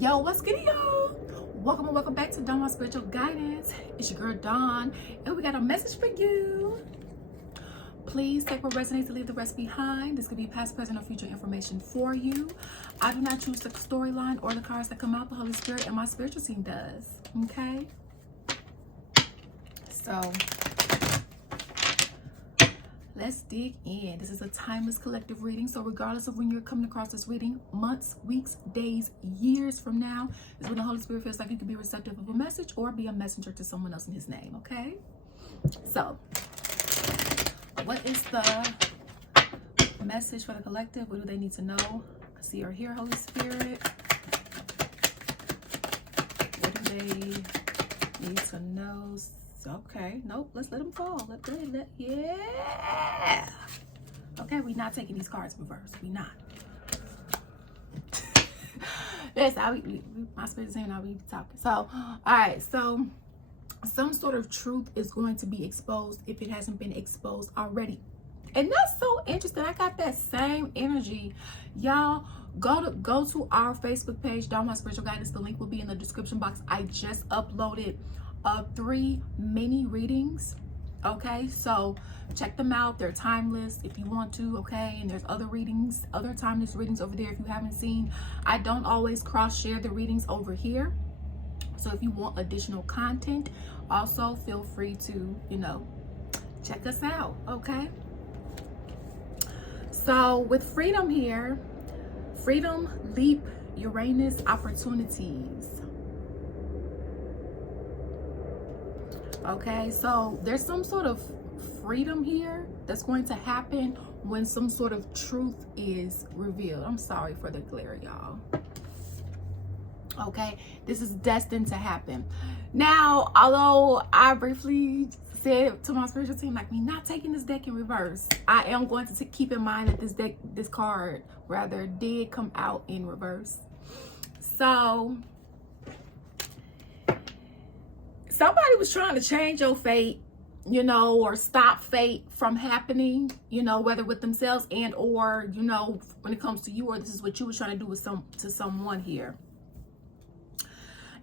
Yo, what's good, y'all? Welcome and welcome back to Dawn Spiritual Guidance. It's your girl Dawn, and we got a message for you. Please take what resonates and leave the rest behind. This could be past, present, or future information for you. I do not choose the storyline or the cards that come out. The Holy Spirit and my spiritual team does. Okay? So, let's dig in. This is a timeless collective reading. So regardless of when you're coming across this reading, months, weeks, days, years from now, is when the Holy Spirit feels like you can be receptive of a message or be a messenger to someone else in his name, okay? So, what is the message for the collective? What do they need to know? See or hear, Holy Spirit? What do they need to know? Okay, nope, let's let them fall. Yeah. Okay, we're not taking these cards reverse. We not. That's how my spirit is saying how we be talking. So, all right, so some sort of truth is going to be exposed if it hasn't been exposed already. And that's so interesting. I got that same energy. Y'all, go to our Facebook page, Dawn Spiritual Guidance. The link will be in the description box. I just uploaded 3 mini readings. Okay, so check them out. They're timeless if you want to. Okay, and there's other readings, other timeless readings over there if you haven't seen. I don't always cross share the readings over here, so if you want additional content, also feel free to, check us out. Okay, so with freedom here, freedom, leap, Uranus, opportunities. Okay, so there's some sort of freedom here that's going to happen when some sort of truth is revealed. I'm sorry for the glare, y'all. Okay, this is destined to happen. Now, although I briefly said to my spiritual team, like, me not taking this deck in reverse, I am going to keep in mind that this card rather did come out in reverse. So somebody was trying to change your fate, or stop fate from happening, whether with themselves and or, when it comes to you, or this is what you were trying to do with someone here.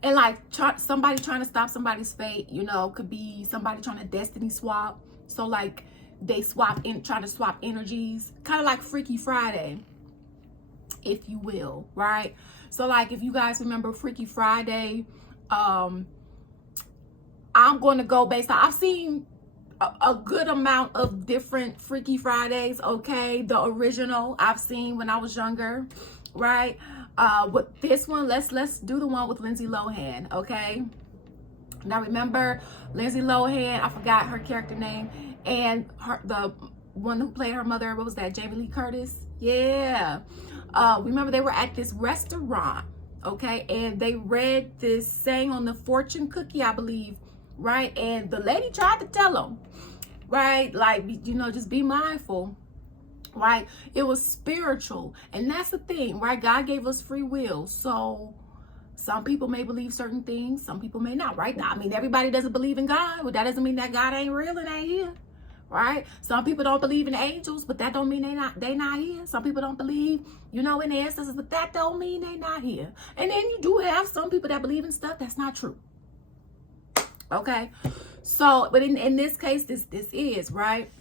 And like somebody trying to stop somebody's fate, could be somebody trying to destiny swap. So like they trying to swap energies, kind of like Freaky Friday, if you will, right? So like if you guys remember Freaky Friday, I'm going to go based on, I've seen a good amount of different Freaky Fridays, okay? The original I've seen when I was younger, right? With this one, let's do the one with Lindsay Lohan, okay? Now remember, Lindsay Lohan, I forgot her character name, and the one who played her mother, what was that, Jamie Lee Curtis? Yeah. Remember they were at this restaurant, okay? And they read this saying on the fortune cookie, I believe, right? And the lady tried to tell them, right? Like, just be mindful, right? It was spiritual. And that's the thing, right? God gave us free will. So some people may believe certain things, some people may not, right? Now, I mean, everybody doesn't believe in God, but that doesn't mean that God ain't real and ain't here, right? Some people don't believe in angels, but that don't mean they not here. Some people don't believe, in the ancestors, but that don't mean they not here. And then you do have some people that believe in stuff that's not true. Okay, so but in this case, this is right.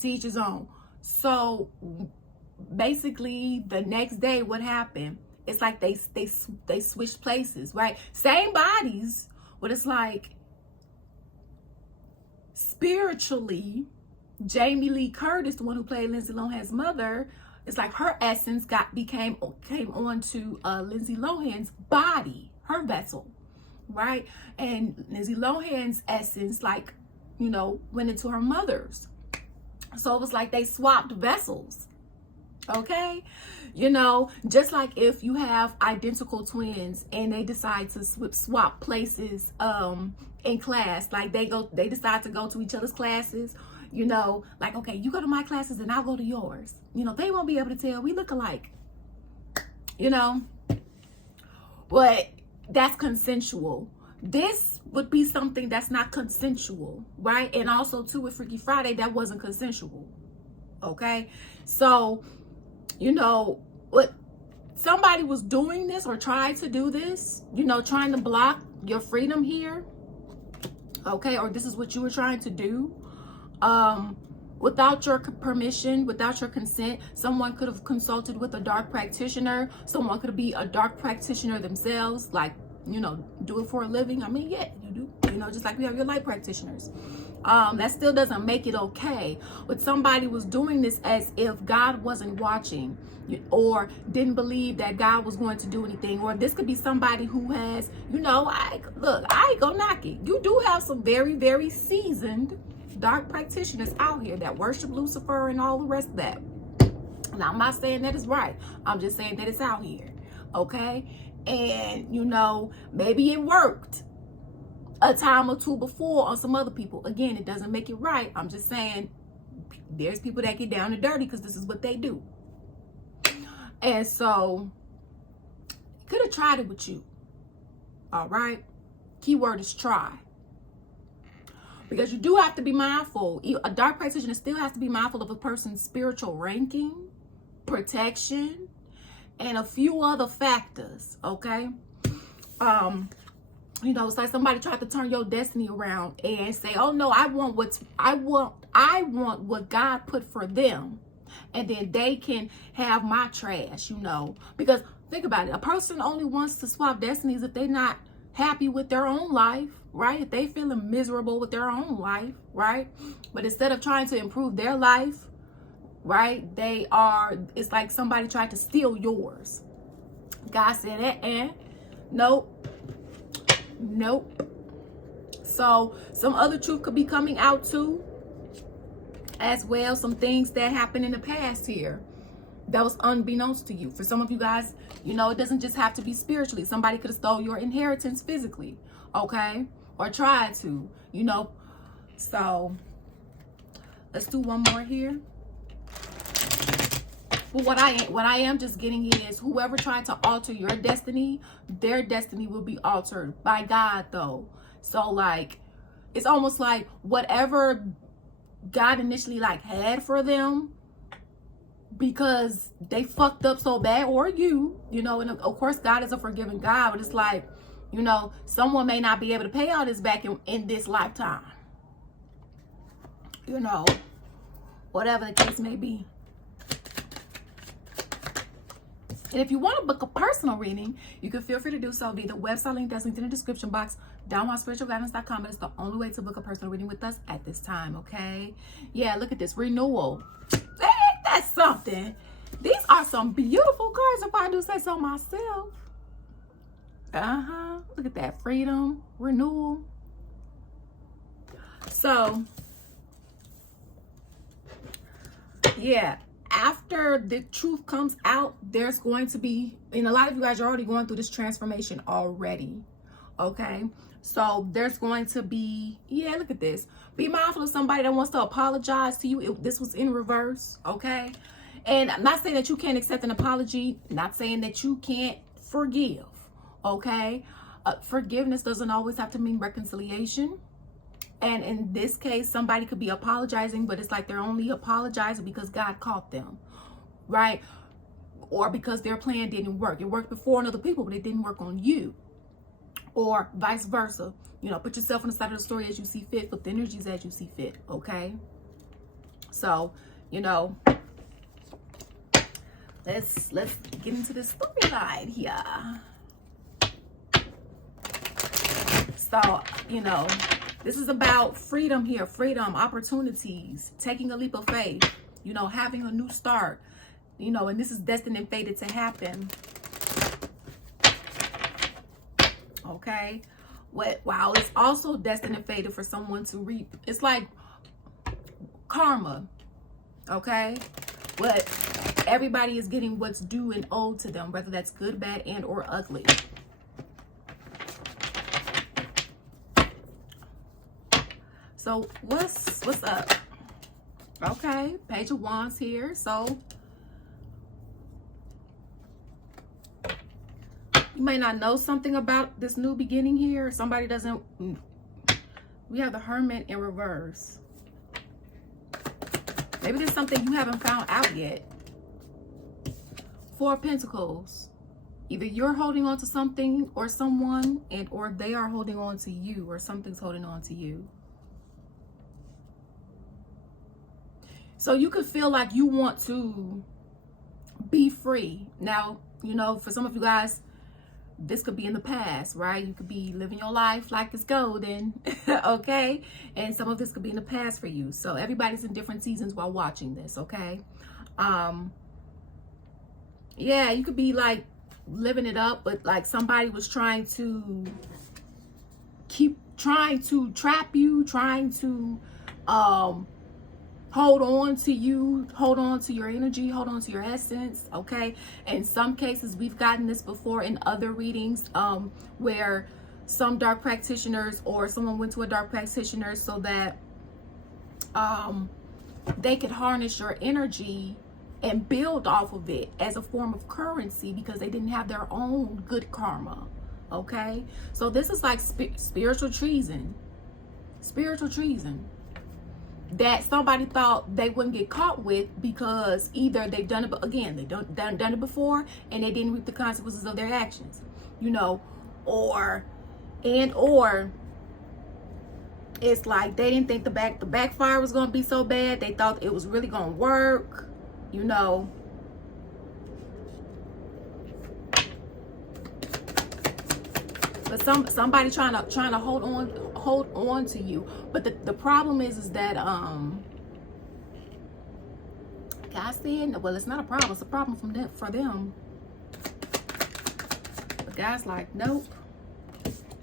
To each his own. So basically, the next day, what happened? It's like they switched places, right? Same bodies, but it's like spiritually, Jamie Lee Curtis, the one who played Lindsay Lohan's mother, it's like her essence came onto Lindsay Lohan's body, her vessel. Right? And Lindsay Lohan's essence, like, went into her mother's. So it was like they swapped vessels. Okay? Just like if you have identical twins and they decide to swap places in class, like they decide to go to each other's classes, like, okay, you go to my classes and I'll go to yours. They won't be able to tell we look alike. But that's consensual. This would be something that's not consensual, right? And also too with Freaky Friday, that wasn't consensual. Okay, so what somebody was doing this or tried to do this, you know, trying to block your freedom here, okay, or this is what you were trying to do, without your permission, without your consent. Someone could have consulted with a dark practitioner. Someone could be a dark practitioner themselves, like, you know, do it for a living. I mean, yeah, you do, you know, just like we have your light practitioners. That still doesn't make it okay. But somebody was doing this as if God wasn't watching, or didn't believe that God was going to do anything. Or this could be somebody who has, you know, I ain't gonna knock it. You do have some very, very seasoned dark practitioners out here that worship Lucifer and all the rest of that. Now, I'm not saying that it's right. I'm just saying that it's out here, okay? And, you know, maybe it worked a time or two before on some other people. Again, it doesn't make it right. I'm just saying there's people that get down and dirty because this is what they do. And so, could have tried it with you. All right? Keyword is try. Because you do have to be mindful. A dark practitioner still has to be mindful of a person's spiritual ranking, protection, and a few other factors, okay? You know, it's like somebody tried to turn your destiny around and say, oh no, I want what God put for them. And then they can have my trash, you know. Because think about it, a person only wants to swap destinies if they're not happy with their own life, right? If they feeling miserable with their own life, right? But instead of trying to improve their life, right, it's like somebody tried to steal yours. God said, nope. So some other truth could be coming out too, as well. Some things that happened in the past here that was unbeknownst to you. For some of you guys, you know, it doesn't just have to be spiritually. Somebody could have stole your inheritance physically, okay, or tried to, you know. So let's do one more here. But what I am just getting is, whoever tried to alter your destiny, their destiny will be altered by God, though. So like, it's almost like whatever God initially like had for them, because they fucked up so bad, or you know, and of course God is a forgiving God, but it's like, you know, someone may not be able to pay all this back in this lifetime, you know, whatever the case may be. And if you want to book a personal reading, you can feel free to do so via the website link that's linked in the description box, downwardspiritualguidance.com. It's the only way to book a personal reading with us at this time, okay? Yeah, look at this renewal. Hey, that's something. These are some beautiful cards, if I do say so myself. Look at that, freedom, renewal. So, yeah. After the truth comes out, there's going to be, and a lot of you guys are already going through this transformation already, okay? So there's going to be, yeah, look at this. Be mindful of somebody that wants to apologize to you. This was in reverse, okay? And I'm not saying that you can't accept an apology, not saying that you can't forgive, okay? Forgiveness doesn't always have to mean reconciliation. And in this case, somebody could be apologizing, but it's like they're only apologizing because God caught them, right? Or because their plan didn't work. It worked before on other people, but it didn't work on you. Or vice versa. You know, put yourself on the side of the story as you see fit, flip the energies as you see fit, okay? So, you know, let's get into this storyline here. So, you know, this is about freedom here, freedom, opportunities, taking a leap of faith, you know, having a new start, you know, and this is destined and fated to happen. Okay. Wow, it's also destined and fated for someone to reap. It's like karma. Okay. But everybody is getting what's due and owed to them, whether that's good, bad, and or ugly. So what's up? Okay, Page of Wands here. So you may not know something about this new beginning here. Somebody doesn't. We have the Hermit in reverse. Maybe there's something you haven't found out yet. Four of Pentacles. Either you're holding on to something or someone, or they are holding on to you, or something's holding on to you. So you could feel like you want to be free. Now, you know, for some of you guys, this could be in the past, right? You could be living your life like it's golden, okay? And some of this could be in the past for you. So everybody's in different seasons while watching this, okay? Yeah, you could be like living it up, but like somebody was trying to trap you, trying to hold on to you, hold on to your energy, hold on to your essence, okay? In some cases, we've gotten this before in other readings, where some dark practitioners or someone went to a dark practitioner so that they could harness your energy and build off of it as a form of currency because they didn't have their own good karma, okay? So this is like spiritual treason. Spiritual treason that somebody thought they wouldn't get caught with because either they've done it, again, they done it before and they didn't reap the consequences of their actions, you know, or it's like they didn't think the backfire was going to be so bad. They thought it was really going to work, you know. But somebody trying to hold on to you. But the problem is that God said, well, it's not a problem. It's a problem for them. But God's like, nope.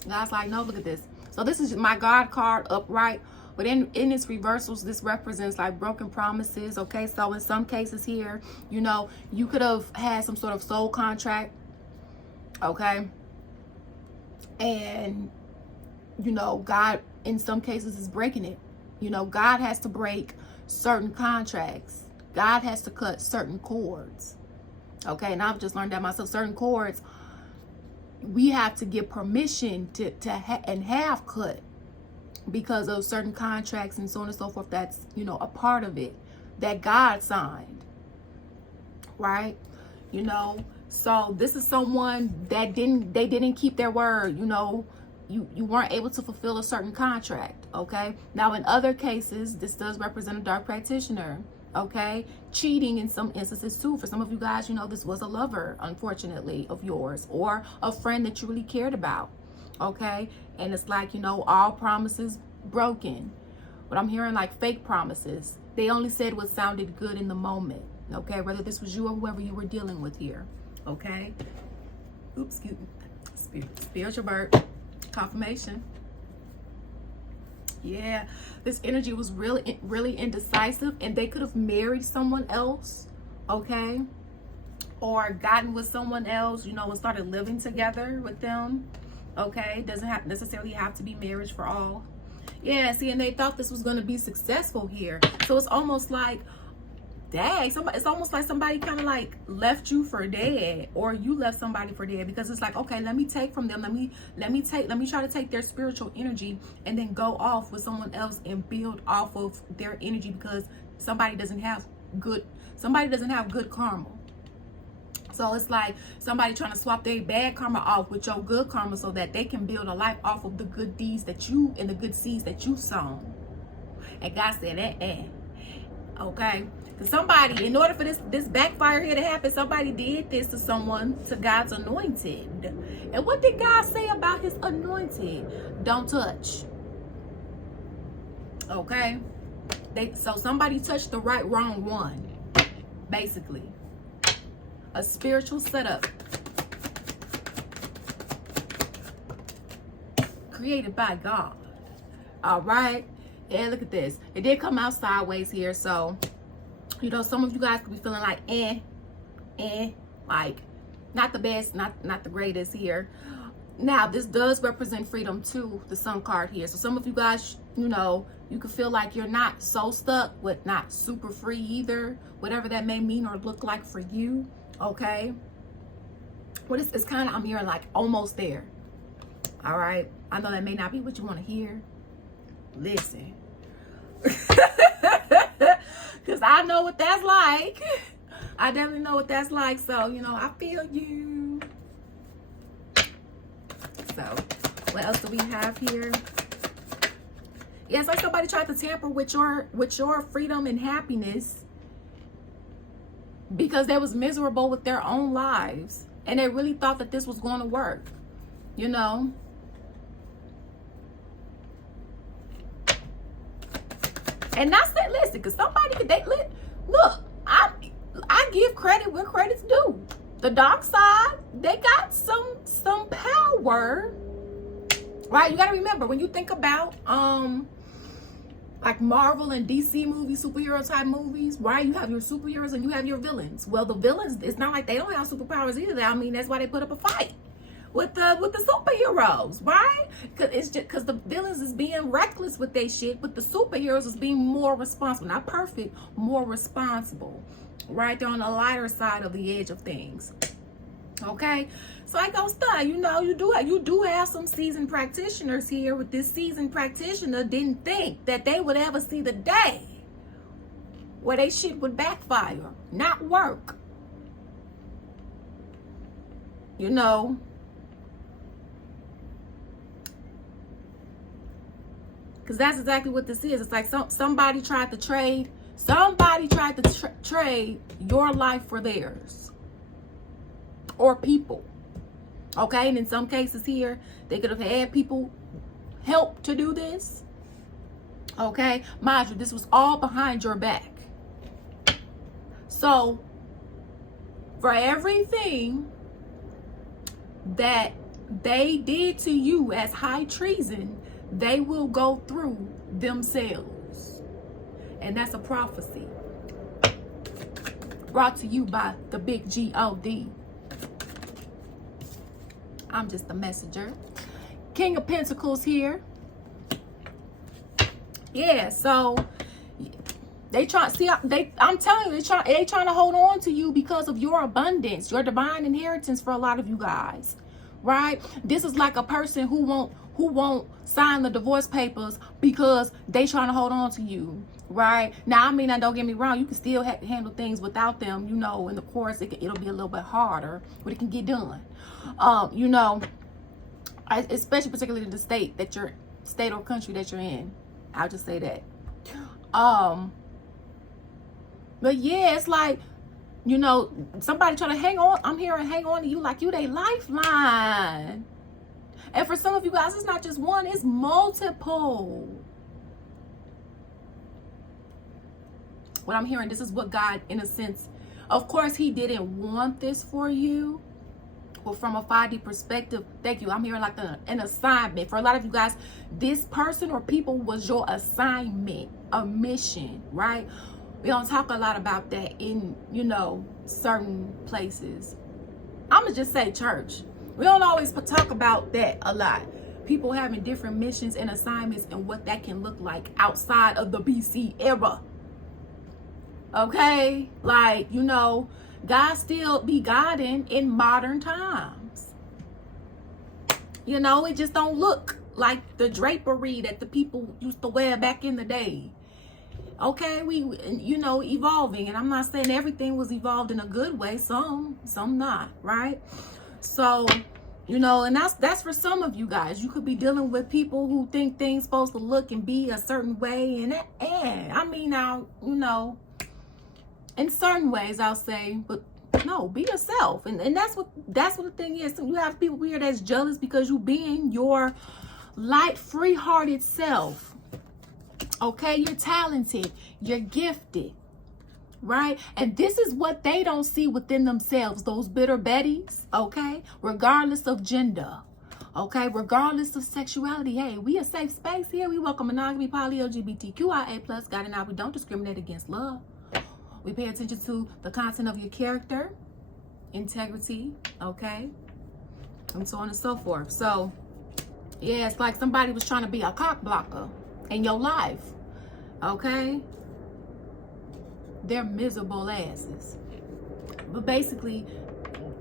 God's like, no, look at this. So this is my God card upright. But in its reversals, this represents like broken promises, okay? So in some cases here, you know, you could have had some sort of soul contract, okay? And, you know, God, in some cases, is breaking it. You know, God has to break certain contracts. God has to cut certain cords, okay? And I've just learned that myself. Certain cords, we have to get permission to have cut, because of certain contracts and so on and so forth. That's, you know, a part of it that God signed, right? You know, so this is someone that didn't keep their word. You know, you weren't able to fulfill a certain contract, okay? Now in other cases, this does represent a dark practitioner, okay? Cheating in some instances too. For some of you guys, you know, this was a lover, unfortunately, of yours, or a friend that you really cared about, okay? And it's like, you know, all promises broken. But I'm hearing like fake promises. They only said what sounded good in the moment, okay? Whether this was you or whoever you were dealing with here, okay? Oops, excuse me. Spiritual bird, confirmation. Yeah, this energy was really indecisive, and they could have married someone else, okay? Or gotten with someone else, you know, and started living together with them. Okay, doesn't necessarily have to be marriage for all. Yeah, see, and they thought this was going to be successful here. So it's almost like, dang, it's almost like somebody kind of like left you for dead, or you left somebody for dead, because it's like, okay, let me take from them, let me try to take their spiritual energy and then go off with someone else and build off of their energy, because somebody doesn't have good karma. So it's like somebody trying to swap their bad karma off with your good karma so that they can build a life off of the good deeds that you, and the good seeds that you sown. And God said, okay? Because somebody, in order for this backfire here to happen, somebody did this to someone, to God's anointed. And what did God say about his anointed? Don't touch. Okay? So somebody touched the wrong one, basically. A spiritual setup created by God. All right. Yeah, look at this. It did come out sideways here. So, you know, some of you guys could be feeling like, like not the best, not the greatest here. Now, this does represent freedom too, the Sun card here. So some of you guys, you know, you could feel like you're not so stuck, but not super free either. Whatever that may mean or look like for you. Okay, well, it's kind of, I'm hearing like almost there. All right, I know that may not be what you want to hear. Listen, because I know what that's like. I definitely know what that's like. So, you know, I feel you. So what else do we have here? Yeah, it's like somebody tried to tamper with your freedom and happiness because they was miserable with their own lives. And they really thought that this was going to work, you know. And that's it. Listen, because somebody could look. I give credit where credit's due. The dark side, they got some power, right? You got to remember when you think about like Marvel and DC movies, superhero type movies, right? You have your superheroes and you have your villains. Well, the villains, it's not like they don't have superpowers either. I mean, that's why they put up a fight with the superheroes, right? Because the villains is being reckless with their shit, but the superheroes is being more responsible, not perfect, more responsible, right? They're on the lighter side of the edge of things. Okay, so I don't stun. You know, you do have some seasoned practitioners here. With this seasoned practitioner, didn't think that they would ever see the day where they shit would backfire, not work. You know, because that's exactly what this is. It's like somebody tried to trade. Somebody tried to trade your life for theirs. Or people. Okay, and in some cases here, they could have had people help to do this. Okay, mind you, this was all behind your back. So, for everything that they did to you as high treason, they will go through themselves. And that's a prophecy. Brought to you by the big G-O-D. I'm just a messenger. King of Pentacles here. Yeah, so they try. See, I'm telling you, they trying to hold on to you because of your abundance, your divine inheritance. For a lot of you guys, right? This is like a person who won't sign the divorce papers because they trying to hold on to you, right? Now, I mean, don't get me wrong, you can still handle things without them, you know. And of course, it'll be a little bit harder, but it can get done. You know, especially particularly the state or country that you're in. I'll just say that. But yeah, it's like, you know, somebody trying to hang on. I'm hearing hang on to you like you they lifeline. And for some of you guys, it's not just one, it's multiple. What I'm hearing, this is what God, in a sense, of course, he didn't want this for you. Well, from a 5D perspective, thank you. I'm hearing like an assignment. For a lot of you guys, this person or people was your assignment, a mission, right? We don't talk a lot about that in, you know, certain places. I'm going to just say church. We don't always talk about that a lot. People having different missions and assignments and what that can look like outside of the BC era. Okay? Like, you know, God still be guiding in modern times. You know, it just don't look like the drapery that the people used to wear back in the day. Okay, we, you know, evolving. And I'm not saying everything was evolved in a good way. Some not, right? So, you know, and that's for some of you guys. You could be dealing with people who think things supposed to look and be a certain way. And I mean, now, you know, in certain ways, I'll say, but no, be yourself. And that's what the thing is. So you have people here that's jealous because you being your light, free-hearted self. Okay, you're talented, you're gifted, right? And this is what they don't see within themselves, those bitter betties, okay? Regardless of gender, okay? Regardless of sexuality. Hey, we a safe space here. We welcome monogamy, poly, LGBTQIA+, God and I, we don't discriminate against love. We pay attention to the content of your character, integrity, okay? And so on and so forth. So, yeah, it's like somebody was trying to be a cock blocker in your life, okay? They're miserable asses. But basically,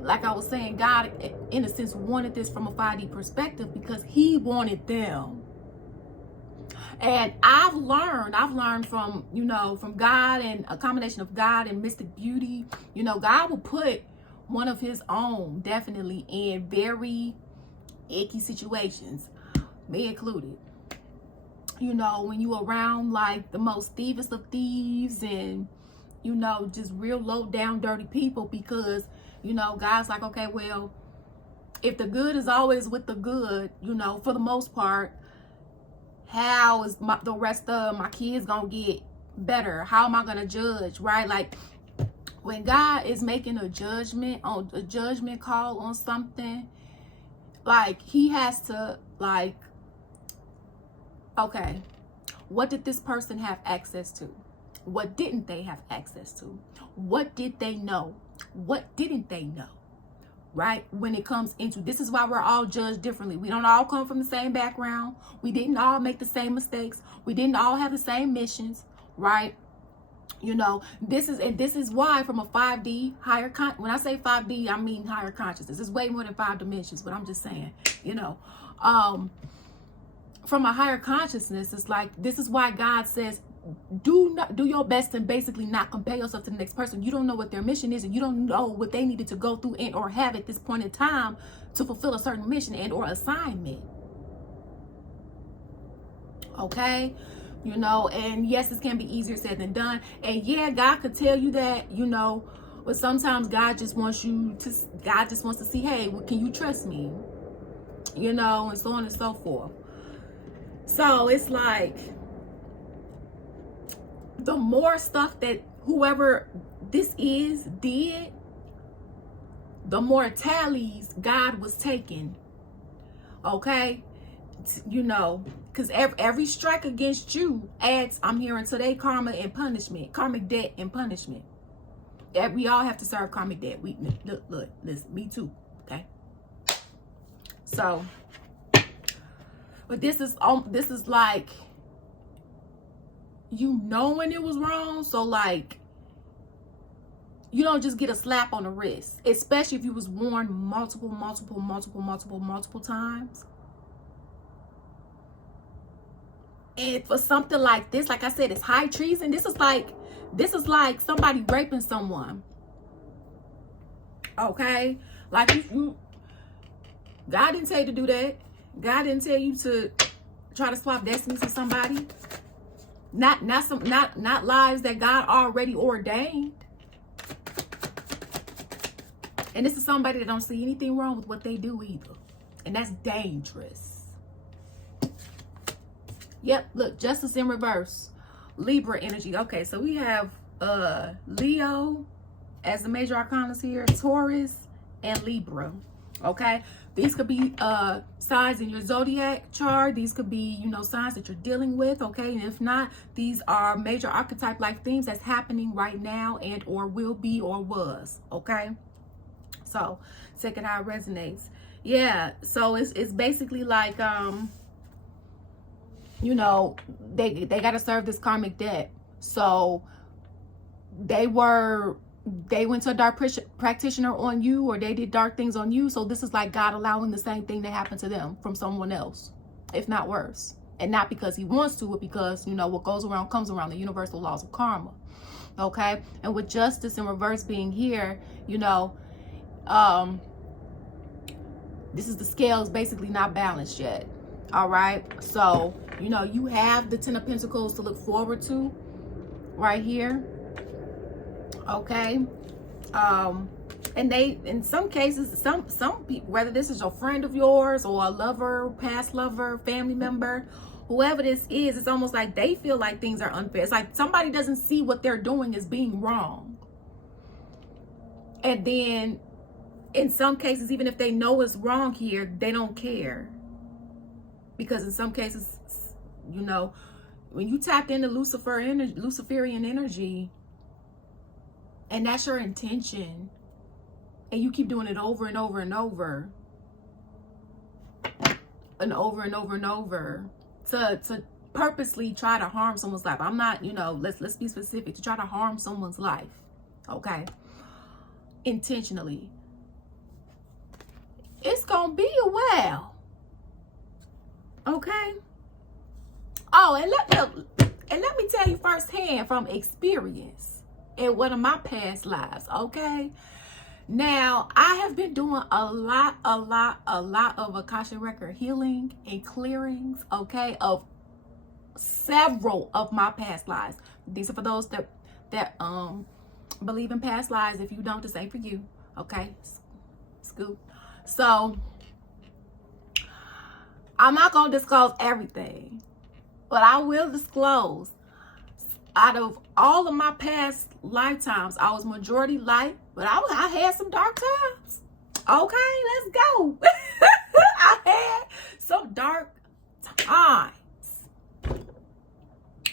like I was saying, God, in a sense, wanted this from a 5D perspective because he wanted them. And I've learned from, you know, from God and a combination of God and mystic beauty. You know, God will put one of his own definitely in very icky situations, me included. You know, when you around like the most thievest of thieves and, you know, just real low down dirty people, because, you know, God's like, okay, well, if the good is always with the good, you know, for the most part, how is the rest of my kids gonna get better? How am I gonna judge, right? Like, when God is making a judgment call on something, like, he has to, like, okay, what did this person have access to? What didn't they have access to? What did they know? What didn't they know? Right? When it comes into, this is why we're all judged differently. We don't all come from the same background. We didn't all make the same mistakes. We didn't all have the same missions, right? You know, this is why from a 5D higher when I say 5D, I mean higher consciousness. It's way more than 5 dimensions, but I'm just saying, you know, from a higher consciousness, it's like, this is why God says, do your best and basically not compare yourself to the next person. You don't know what their mission is, and you don't know what they needed to go through and or have at this point in time to fulfill a certain mission and or assignment. Okay? You know, and yes, this can be easier said than done. And yeah, God could tell you that, you know, but sometimes God just wants to see, hey, well, can you trust me? You know, and so on and so forth. So it's like, the more stuff that whoever this is did, the more tallies God was taking. Okay? You know, because every strike against you adds, I'm hearing today, karma and punishment, karmic debt and punishment. We all have to serve karmic debt. Look, listen, me too. Okay? So, but this is like, you know when it was wrong. So like, you don't just get a slap on the wrist, especially if you was warned multiple times. And for something like this, like I said, it's high treason. This is like somebody raping someone. Okay? Like, you God didn't tell you to do that. God didn't tell you to try to swap destinies with somebody. Not lives that God already ordained. And this is somebody that don't see anything wrong with what they do either. And that's dangerous. Yep, look, justice in reverse. Libra energy. Okay, so we have Leo as the major arcanas here, Taurus, and Libra. Okay, these could be signs in your zodiac chart. These could be, you know, signs that you're dealing with. Okay, and if not, these are major archetype like things that's happening right now and or will be or was. Okay, so second eye resonates. Yeah, so it's basically like you know, they got to serve this karmic debt. So they went to a dark practitioner on you, or they did dark things on you. So this is like God allowing the same thing to happen to them from someone else, if not worse. And not because he wants to, but because, you know, what goes around comes around, the universal laws of karma. Okay? And with justice in reverse being here, you know, this is the scales basically not balanced yet. All right? So, you know, you have the 10 of Pentacles to look forward to right here. Okay, and they, in some cases, some people, whether this is a friend of yours or a lover, past lover, family member, whoever this is, it's almost like they feel like things are unfair. It's like somebody doesn't see what they're doing as being wrong. And then in some cases, even if they know it's wrong here, they don't care. Because in some cases, you know, when you tapped into Luciferian energy, and that's your intention, and you keep doing it over and over and over and over and over and over to purposely try to harm someone's life. I'm not, you know, let's be specific, to try to harm someone's life. Okay, intentionally, it's gonna be a while. Okay. Oh, and let me tell you firsthand from experience in one of my past lives. Okay, Now, I have been doing a lot of Akasha record healing and clearings, okay, of several of my past lives. These are for those that believe in past lives. If you don't, this ain't for you, okay? Scoop. So, I'm not going to disclose everything, but I will disclose out of all of my past lifetimes, I was majority light, but I had some dark times. Okay, let's go. I had some dark times.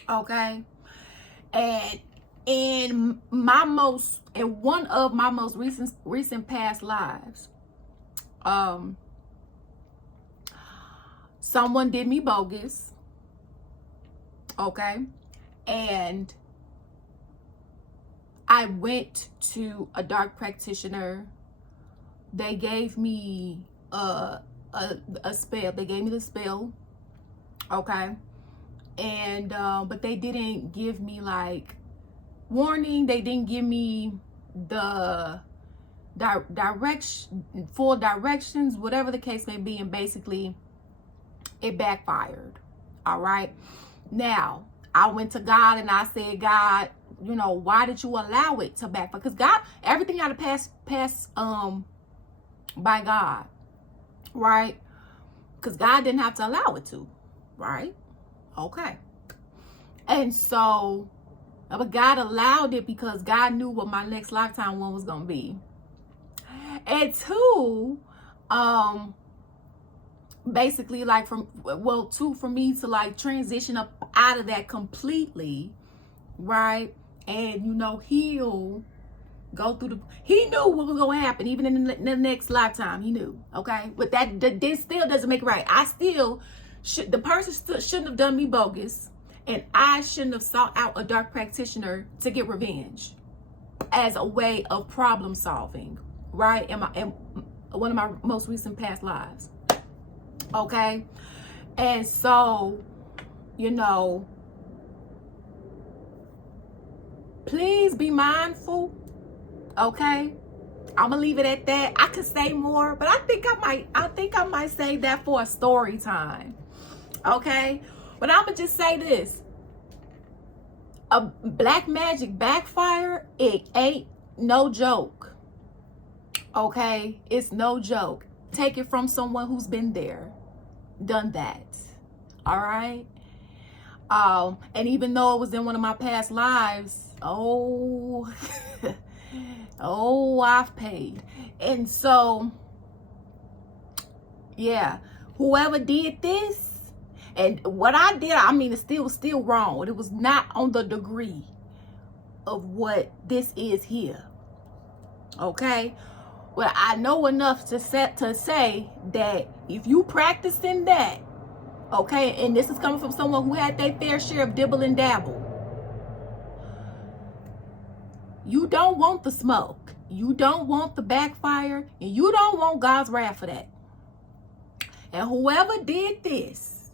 Okay. And in one of my most recent past lives, someone did me bogus. Okay. And I went to a dark practitioner. They gave me a spell. They gave me the spell. Okay. And but they didn't give me like warning. They didn't give me the full directions, whatever the case may be. And basically it backfired. All right. Now, I went to God and I said, God, you know, why did you allow it to backfire? Because God, everything had to pass by God, right? Because God didn't have to allow it to, right? Okay. And so, but God allowed it because God knew what my next lifetime one was going to be. And two, basically like for me to like transition up out of that completely, right? And you know, heal, go through he knew what was going to happen even in the next lifetime. He knew. Okay, but that still doesn't make it right. I still the person shouldn't have done me bogus, and I shouldn't have sought out a dark practitioner to get revenge as a way of problem solving, right? In one of my most recent past lives. Okay. And so, you know, please be mindful. Okay. I'm gonna leave it at that. I could say more, but I think I might save that for a story time. Okay. But I'm gonna just say this. A black magic backfire, it ain't no joke. Okay. It's no joke. Take it from someone who's been there, done that. All right. And even though it was in one of my past lives, I've paid. And so, yeah, whoever did this and what I did, I mean, it's still wrong. It was not on the degree of what this is here. Okay. Well, I know enough to say that if you practicing that, okay, and this is coming from someone who had their fair share of dibble and dabble, you don't want the smoke, you don't want the backfire, and you don't want God's wrath for that. And whoever did this,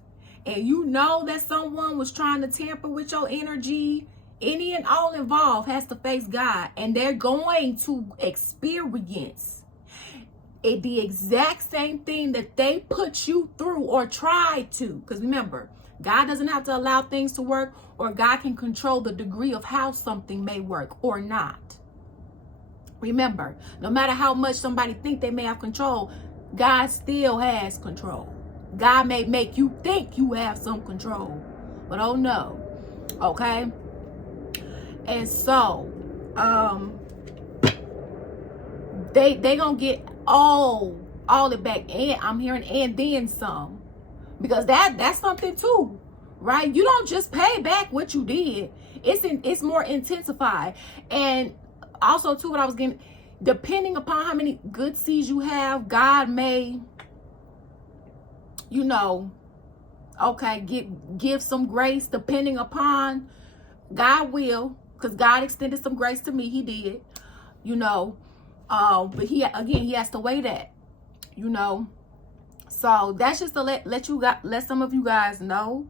and you know that someone was trying to tamper with your energy, any and all involved has to face God, and they're going to experience the exact same thing that they put you through or tried to. Because remember, God doesn't have to allow things to work, or God can control the degree of how something may work or not. Remember, no matter how much somebody think they may have control, God still has control. God may make you think you have some control, but oh no. Okay. And so, they gonna get all it back, and I'm hearing and then some, because that's something too, right? You don't just pay back what you did. It's more intensified. And also too, what I was getting, depending upon how many good seeds you have, God may, you know, okay, give some grace depending upon. God will, because God extended some grace to me. He did, you know. But he has to weigh that, you know. So that's just to let some of you guys know.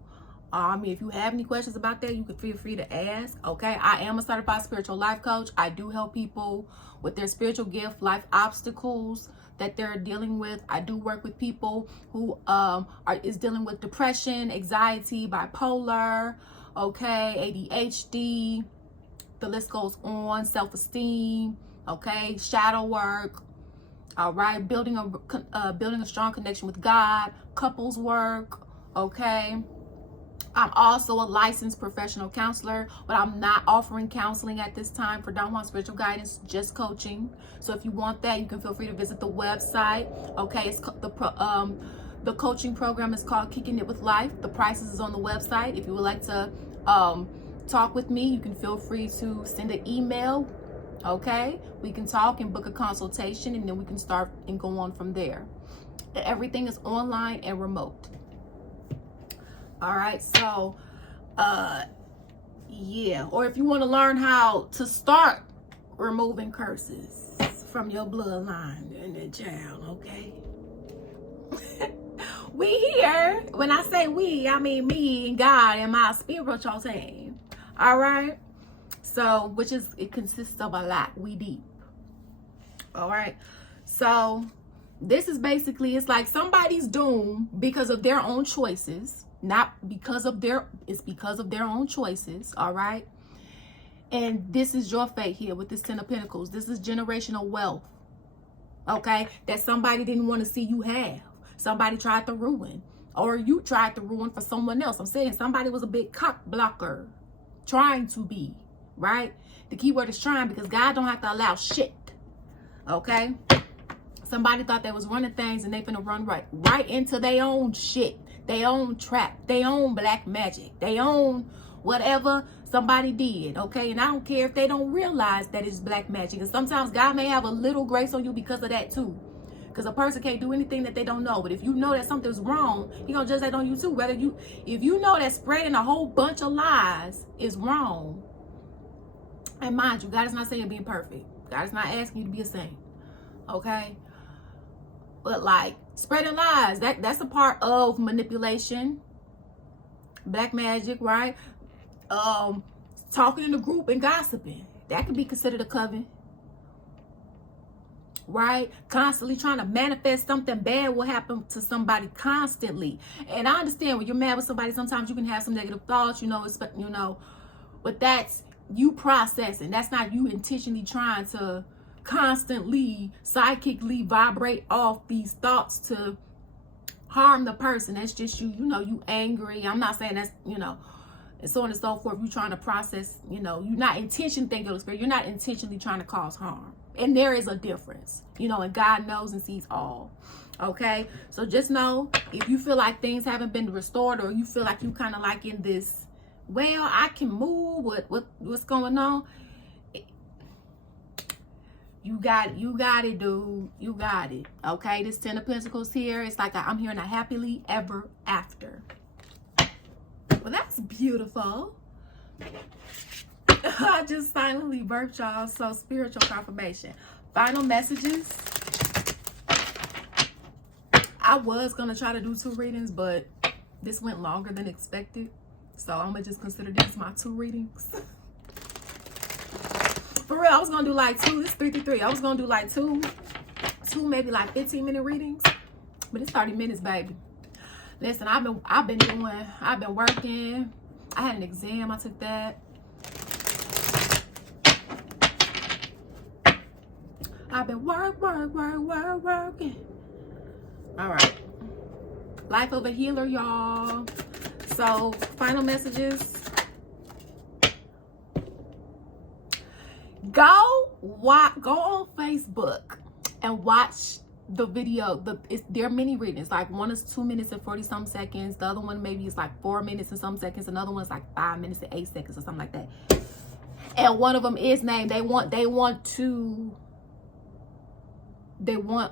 If you have any questions about that, you can feel free to ask. Okay, I am a certified spiritual life coach. I do help people with their spiritual gift, life obstacles that they're dealing with. I do work with people who is dealing with depression, anxiety, bipolar, okay, ADHD. The list goes on. Self-esteem, okay, shadow work. All right, building a strong connection with God, couples work, okay. I'm also a licensed professional counselor, but I'm not offering counseling at this time for Don't Want Spiritual Guidance, just coaching. So if you want that, you can feel free to visit the website. Okay, it's the coaching program is called Kicking It With Life. The prices is on the website. If you would like to talk with me, you can feel free to send an email. Okay, we can talk and book a consultation, and then we can start and go on from there. Everything is online and remote. All right, so yeah, or if you want to learn how to start removing curses from your bloodline and the child, okay. We here. When I say we, I mean me and God and my spiritual team. All right, so it consists of a lot. We deep. All right, so this is basically, it's like somebody's doomed because of their own choices. Not because of it's because of their own choices, all right? And this is your fate here with this 10 of Pentacles. This is generational wealth, okay? That somebody didn't want to see you have. Somebody tried to ruin, or you tried to ruin for someone else. I'm saying somebody was a big cock blocker, trying to be, right? The key word is trying, because God don't have to allow shit, okay? Somebody thought they was running things, and they finna run right into their own shit. They own trap, they own black magic, they own whatever somebody did, okay? And I don't care if they don't realize that it's black magic. And sometimes God may have a little grace on you because of that too. Because a person can't do anything that they don't know. But if you know that something's wrong, He gonna judge that on you too. If you know that spreading a whole bunch of lies is wrong, and mind you, God is not saying you're being perfect. God is not asking you to be a saint, okay? But like spreading lies, that's a part of manipulation, black magic, right? Talking in the group and gossiping, that could be considered a coven, right? Constantly trying to manifest something bad will happen to somebody constantly. And I understand when you're mad with somebody, sometimes you can have some negative thoughts, but that's you processing. That's not you intentionally trying to constantly psychically vibrate off these thoughts to harm the person. That's just you angry. I'm not saying that's and so on and so forth. You trying to process, you're not intentionally thinking of the spirit. You're not intentionally trying to cause harm. And there is a difference, and God knows and sees all. Okay, so just know, if you feel like things haven't been restored, or you feel like you kind of like in this, well, I can move, what's going on, you got it, dude. You got it. Okay, this 10 of Pentacles here, it's like I'm hearing a happily ever after. Well, that's beautiful. I just finally burped, y'all. So spiritual confirmation. Final messages. I was gonna try to do 2 readings, but this went longer than expected, so I'm gonna just consider these my 2 readings. For real, I was gonna do like 2. It's 3. I was gonna do like 2 maybe like 15-minute readings, but it's 30 minutes, baby. Listen, I've been working. I had an exam. I took that. I've been working. All right. Life of a healer, y'all. So, final messages. Go on Facebook and watch the video. There are many readings. Like one is 2 minutes and 40 some seconds. The other one maybe is like 4 minutes and some seconds. Another one's like 5 minutes and 8 seconds or something like that. And one of them is named. They want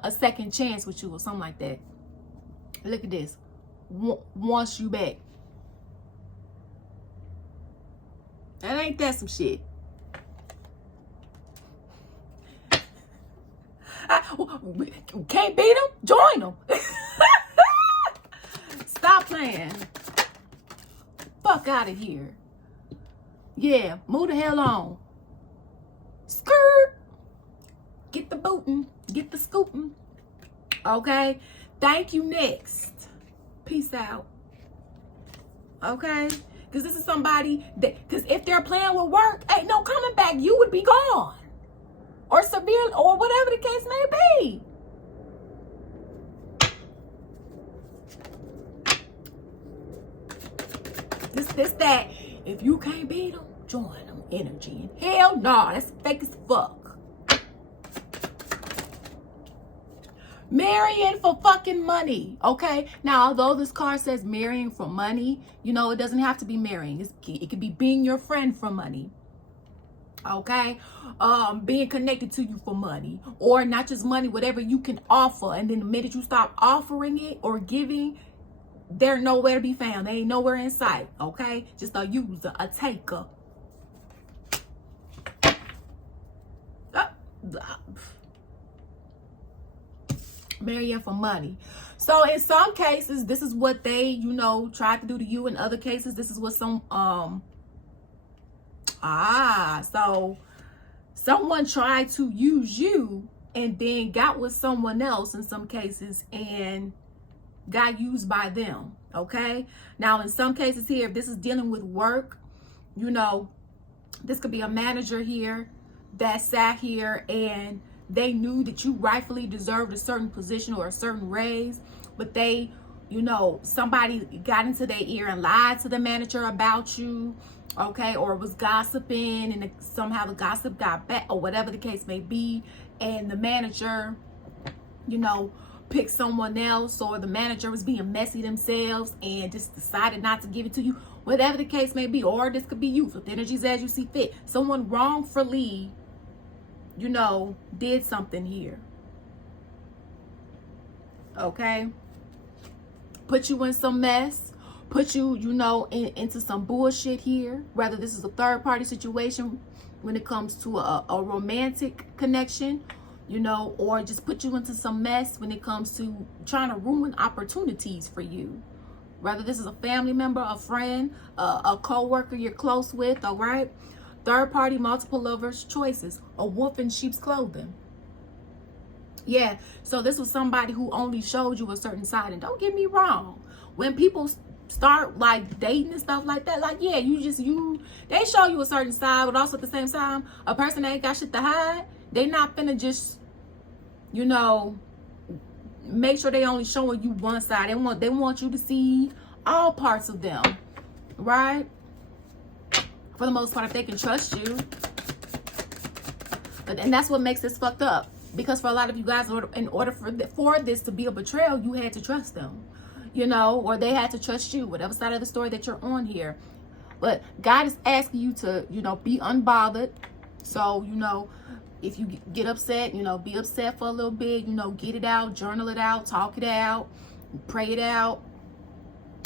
a second chance with you or something like that. Look at this. Wants you back. And ain't that some shit? Can't beat them? Join them. Stop playing. fuck out of here. Yeah, move the hell on. Skirt. Get the booting. Get the scooting. Okay? Thank you, next. Peace out. Okay? Because this is somebody that, because if they're playing with work, ain't no coming back. You would be gone. Or severe, or whatever the case may be. This, that. If you can't beat them, join them energy. And hell no, that's fake as fuck. Marrying for fucking money, okay? Now, although this card says marrying for money, you know, it doesn't have to be marrying. It could be being your friend for money, okay? Being connected to you for money, or not just money, whatever you can offer. And then the minute you stop offering it or giving, they're nowhere to be found. They ain't nowhere in sight, okay? Just a user, a taker. Marrying for money. So in some cases, this is what they, you know, tried to do to you. In other cases, this is what some so someone tried to use you and then got with someone else in some cases and got used by them. Okay, now in some cases here, if this is dealing with work, you know, this could be a manager here that sat here and they knew that you rightfully deserved a certain position or a certain raise, but they, you know, somebody got into their ear and lied to the manager about you, okay, or was gossiping, and somehow the gossip got back, or whatever the case may be, and the manager, you know, picked someone else, or the manager was being messy themselves and just decided not to give it to you, whatever the case may be. Or this could be you, with energies as you see fit. Someone wrongfully, you know, did something here, okay? Put you in some mess, put you, you know, into some bullshit here. Whether this is a third party situation when it comes to a romantic connection, you know, or just put you into some mess when it comes to trying to ruin opportunities for you. Whether this is a family member, a friend, a co-worker you're close with, all right? Third party, multiple lovers, choices, a wolf in sheep's clothing. Yeah, so this was somebody who only showed you a certain side. And don't get me wrong, when people start like dating and stuff like that, like, yeah, they show you a certain side, but also at the same time, a person that ain't got shit to hide, they not finna just, you know, make sure they only showing you one side. They want you to see all parts of them, right? For the most part, if they can trust you. And that's what makes this fucked up. Because for a lot of you guys, in order for this to be a betrayal, you had to trust them, you know, or they had to trust you, whatever side of the story that you're on here. But God is asking you to, you know, be unbothered. So, you know, if you get upset, you know, be upset for a little bit, you know, get it out, journal it out, talk it out, pray it out.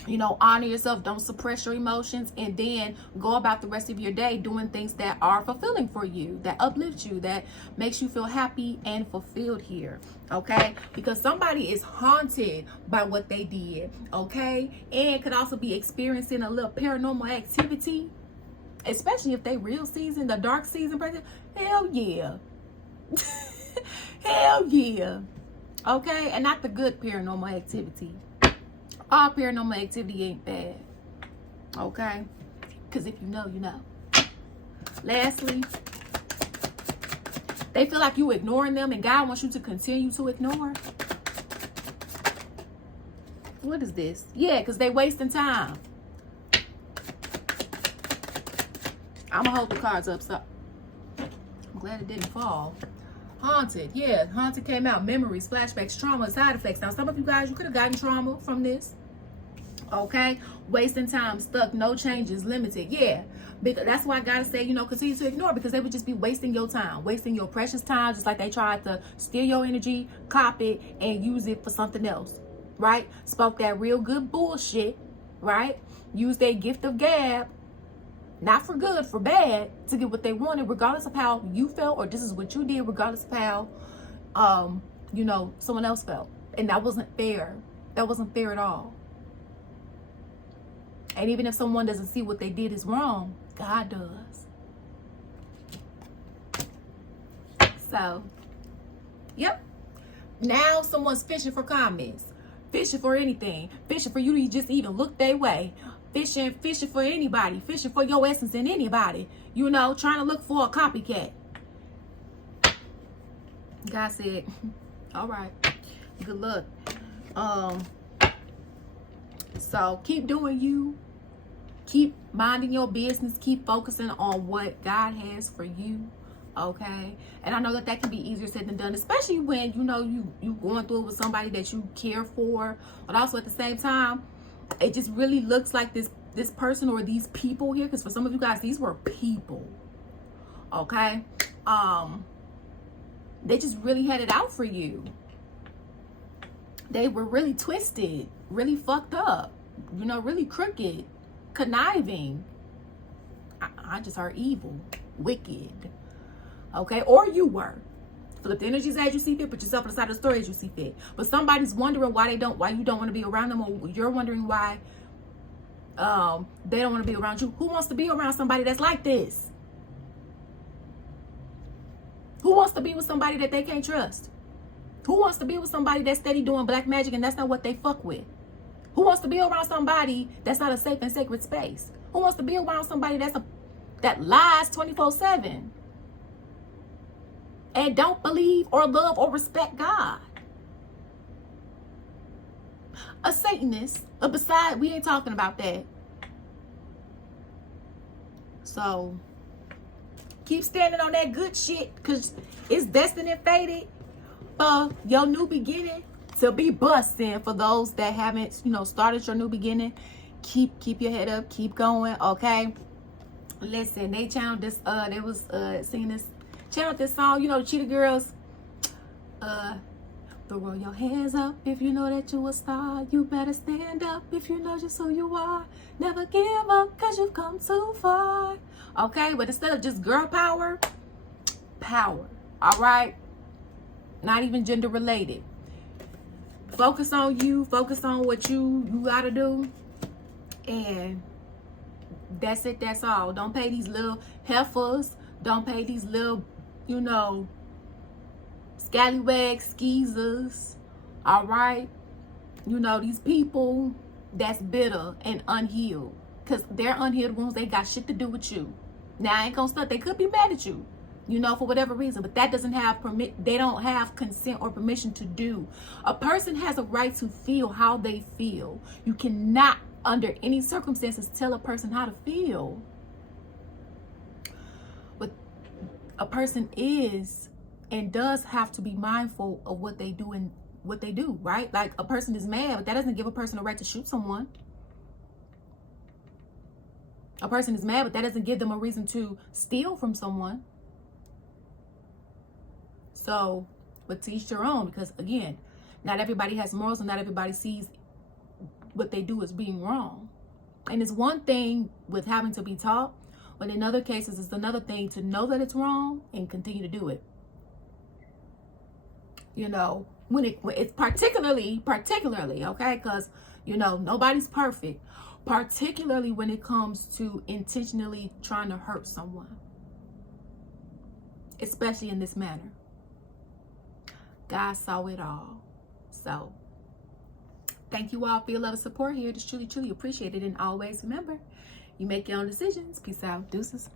You know, honor yourself. Don't suppress your emotions, and then go about the rest of your day doing things that are fulfilling for you, that uplift you, that makes you feel happy and fulfilled here, okay? Because somebody is haunted by what they did, okay? And could also be experiencing a little paranormal activity, especially if they real season, the dark season person. Hell yeah. Hell yeah. Okay? And not the good paranormal activity. All paranormal activity ain't bad, okay? Because if you know, you know. Lastly, they feel like you ignoring them, and God wants you to continue to ignore. What is this? Yeah, because they wasting time. I'm going to hold the cards up. So I'm glad it didn't fall. Haunted. Yeah, haunted came out. Memories, flashbacks, trauma, side effects. Now, some of you guys, you could have gotten trauma from this. Okay? Wasting time, stuck, no changes, limited. Yeah. Because that's why I gotta say, you know, continue to ignore, because they would just be wasting your time, wasting your precious time, just like they tried to steal your energy, copy it, and use it for something else. Right? Spoke that real good bullshit. Right? Use their gift of gab. Not for good, for bad, to get what they wanted, regardless of how you felt, or this is what you did, regardless of how, you know, someone else felt. And that wasn't fair. That wasn't fair at all. And even if someone doesn't see what they did is wrong, God does. So, yep. Now someone's fishing for comments, fishing for anything, fishing for you to just even look their way, fishing for anybody, fishing for your essence in anybody, you know, trying to look for a copycat. God said, all right, good luck. So keep doing you, keep minding your business, keep focusing on what God has for you. Okay, and I know that that can be easier said than done, especially when you know you going through it with somebody that you care for, but also at the same time, it just really looks like this person or these people here, because for some of you guys, these were people. Okay, they just really had it out for you. They were really twisted, really fucked up, you know, really crooked, conniving. I just heard evil, wicked. Okay, or you were. Flip the energies as you see fit, put yourself on the side of the story as you see fit. But somebody's wondering why you don't want to be around them, or you're wondering why they don't want to be around you. Who wants to be around somebody that's like this? Who wants to be with somebody that they can't trust? Who wants to be with somebody that's steady doing black magic and that's not what they fuck with? Who wants to be around somebody that's not a safe and sacred space? Who wants to be around somebody that lies 24/7? And don't believe or love or respect God? A Satanist, we ain't talking about that. So keep standing on that good shit, because it's destined and fated for your new beginning to be busting. For those that haven't, you know, started your new beginning, keep your head up, keep going. Okay, listen, they channeled this, they was singing this, channeled this song, you know, the Cheetah Girls, throw your hands up if you know that you a star. You better stand up if you know just who you are. Never give up, cause you've come too far. Okay, but instead of just girl power, all right? Not even gender related. Focus on you, focus on what you gotta do, and that's it, that's all. Don't pay these little heifers, don't pay these little, you know, scallywags, skeezers, all right? You know, these people that's bitter and unhealed, because their unhealed wounds, they got shit to do with you. Now, I ain't gonna start, they could be mad at you, you know, for whatever reason, but that doesn't have they don't have consent or permission to do. A person has a right to feel how they feel. You cannot, under any circumstances, tell a person how to feel. But a person is and does have to be mindful of what they do and what they do, right? Like, a person is mad, but that doesn't give a person a right to shoot someone. A person is mad, but that doesn't give them a reason to steal from someone. So, but to each their own, because again, not everybody has morals and not everybody sees what they do as being wrong. And it's one thing with having to be taught, but in other cases, it's another thing to know that it's wrong and continue to do it. You know, when it's particularly, okay, because, you know, nobody's perfect, particularly when it comes to intentionally trying to hurt someone, especially in this manner. God saw it all. So thank you all for your love and support here. Just truly appreciate it. And always remember, you make your own decisions. Peace out. Deuces.